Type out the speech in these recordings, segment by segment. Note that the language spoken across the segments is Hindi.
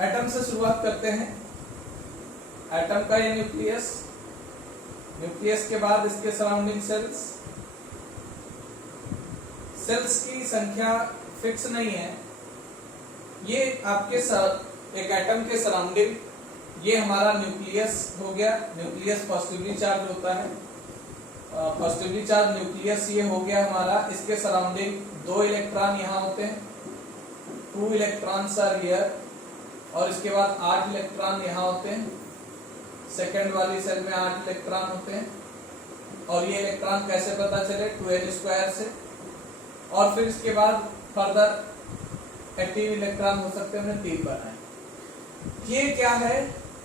एटम से शुरुआत करते हैं। एटम का ये न्यूक्लियस, न्यूक्लियस के बाद इसके सराउंडिंग सेल्स। सेल्स की संख्या फिक्स नहीं है, ये आपके एक एटम के सराउंडिंग, ये हमारा न्यूक्लियस हो गया। न्यूक्लियस पॉजिटिवली चार्ज होता है, पॉजिटिवली चार्ज न्यूक्लियस ये हो गया हमारा। इसके सराउंडिंग 2 इलेक्ट्रॉन यहाँ होते हैं, 2 इलेक्ट्रॉन्स आर हियर, और इसके बाद 8 इलेक्ट्रॉन यहाँ होते हैं। सेकेंड वाली सेल में 8 इलेक्ट्रॉन होते हैं, और ये इलेक्ट्रॉन कैसे पता चले, 2l² से। और फिर इसके बाद फर्दर एक्टिव इलेक्ट्रॉन हो सकते हैं, हमने 3 बनाए। ये क्या है,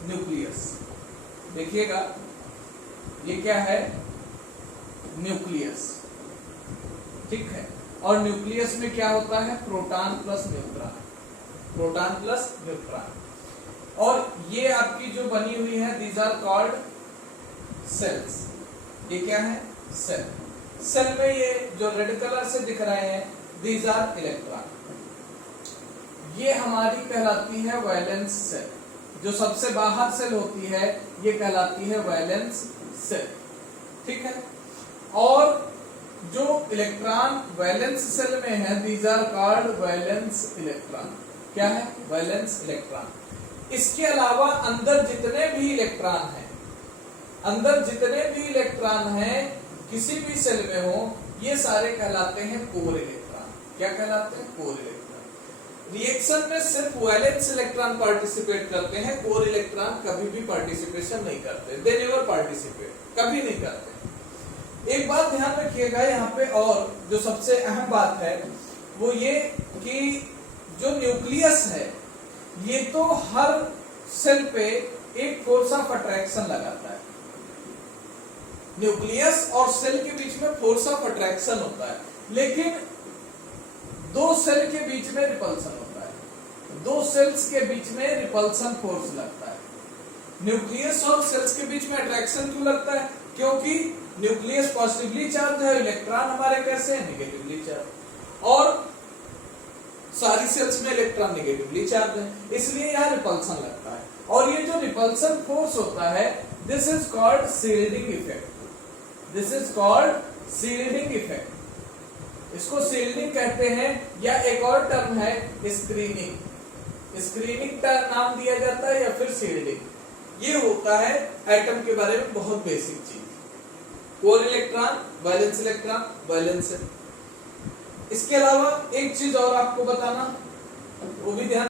न्यूक्लियस। देखिएगा ये क्या है, न्यूक्लियस, ठीक है। और न्यूक्लियस में क्या होता है, proton plus neutron, proton plus neutron. और ये आपकी जो बनी हुई है, दीज आर कॉल्ड सेल्स। ये क्या है, सेल। सेल में ये जो रेड कलर से दिख रहे हैं, दीज आर इलेक्ट्रॉन। ये हमारी कहलाती है वैलेंस सेल। जो सबसे बाहर सेल होती है, ये कहलाती है वैलेंस सेल, ठीक है। और जो इलेक्ट्रॉन वैलेंस सेल में है, these are called valence electron. क्या है, वैलेंस इलेक्ट्रॉन। इसके अलावा अंदर जितने भी इलेक्ट्रॉन हैं, अंदर जितने भी इलेक्ट्रॉन हैं किसी भी सेल में हो, ये सारे कहलाते हैं कोर इलेक्ट्रॉन। क्या कहलाते हैं, कोर इलेक्ट्रॉन। रिएक्शन में सिर्फ वैलेंस इलेक्ट्रॉन पार्टिसिपेट करते हैं, कोर इलेक्ट्रॉन कभी भी पार्टिसिपेशन नहीं करते, दे नेवर पार्टिसिपेट, कभी नहीं करते। एक बात ध्यान रखिएगा यहाँ पे, और जो सबसे अहम बात है वो ये कि जो न्यूक्लियस है, ये तो हर सेल पे एक फोर्स ऑफ अट्रैक्शन लगाता है। न्यूक्लियस और सेल के बीच में फोर्स ऑफ अट्रैक्शन होता है, लेकिन 2 सेल के बीच में रिपल्सन होता है। 2 सेल्स के बीच में रिपल्सन फोर्स लगता है। न्यूक्लियस और सेल्स के बीच में अट्रैक्शन क्यों लगता है, क्योंकि न्यूक्लियस पॉजिटिवली चार्ज है, इलेक्ट्रॉन हमारे कैसे हैं, निगेटिवली चार्ज, और सारी सेल्स में इलेक्ट्रॉन निगेटिवली चार्ज है, इसलिए यहाँ रिपल्सन लगता है। और ये जो रिपल्सन फोर्स होता है, this is called shielding effect. This is called shielding effect. इसको शील्डिंग कहते हैं, या एक और टर्म है स्क्रीनिंग। स्क्रीनिंग का नाम दिया जाता है, या फिर शील्डिंग। ये होता है एटम के बारे में बहुत बेसिक चीज। Core electron, valence electron, valence. इसके अलावा एक चीज और आपको बताना, वो भी ध्यान